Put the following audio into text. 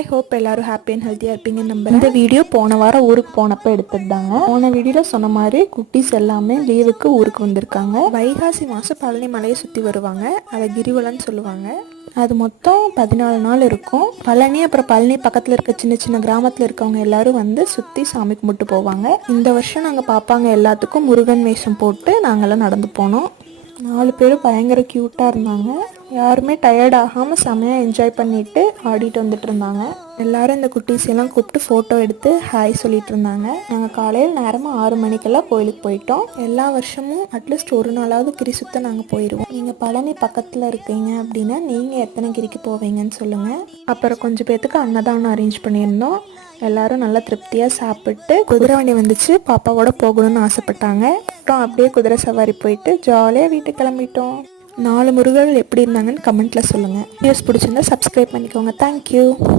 I hope எல்லாரும் happy and ஹெல்த்தியாக இருப்பீங்கன்னு நம்புறேன். இந்த வீடியோ போன வாரம் ஊருக்கு போனப்போ எடுத்துட்டாங்க. போன வீடியோவில் சொன்ன மாதிரி குட்டீஸ் எல்லாமே லீவுக்கு ஊருக்கு வந்திருக்காங்க. வைகாசி மாதம் பழனி மலையை சுற்றி வருவாங்க. அதை கிரிவலம்னு சொல்லுவாங்க. அது மொத்தம் 14 நாள் இருக்கும். பழனி அப்புறம் பழனி பக்கத்தில் இருக்க சின்ன சின்ன கிராமத்தில் இருக்கவங்க எல்லாரும் வந்து சுற்றி சாமி கும்பிட்டு போவாங்க. இந்த வருஷம் நாங்கள் பாப்பாங்க எல்லாத்துக்கும் முருகன் வேஷம் போட்டு நாங்கள்லாம் நடந்து போனோம். 4 பேரும் பயங்கர க்யூட்டாக இருந்தாங்க. யாருமே டயர்ட் ஆகாமல் செமையாக என்ஜாய் பண்ணிவிட்டு ஆடிட்டு வந்துட்டு இருந்தாங்க. எல்லோரும் இந்த குட்டீஸ் எல்லாம் கூப்பிட்டு ஃபோட்டோ எடுத்து ஹாய் சொல்லிட்டு இருந்தாங்க. நாங்கள் காலையில் நேரமாக 6 மணிக்கெல்லாம் கோயிலுக்கு போயிட்டோம். எல்லா வருஷமும் அட்லீஸ்ட் ஒரு நாளாவது கிரி சுத்த நாங்கள் போயிடுவோம். நீங்கள் பழனி பக்கத்தில் இருக்கீங்க அப்படின்னா நீங்கள் எத்தனை கிரிக்கு போவீங்கன்னு சொல்லுங்கள். அப்புறம் கொஞ்சம் பேர்த்துக்கு அன்னதானம் அரேஞ்ச் பண்ணியிருந்தோம். எல்லாரும் நல்லா திருப்தியாக சாப்பிட்டு குதிரை வண்டி வந்துச்சு, பாப்பாவோட போகணும்னு ஆசைப்பட்டாங்க. அப்புறம் அப்படியே குதிரை சவாரி போயிட்டு ஜாலியாக வீட்டுக்கு கிளம்பிட்டோம். 4 முருகர்கள் எப்படி இருந்தாங்கன்னு கமெண்ட்டில் சொல்லுங்கள். வீடியோஸ் பிடிச்சிருந்தா சப்ஸ்கிரைப் பண்ணிக்கோங்க. தேங்க்யூ.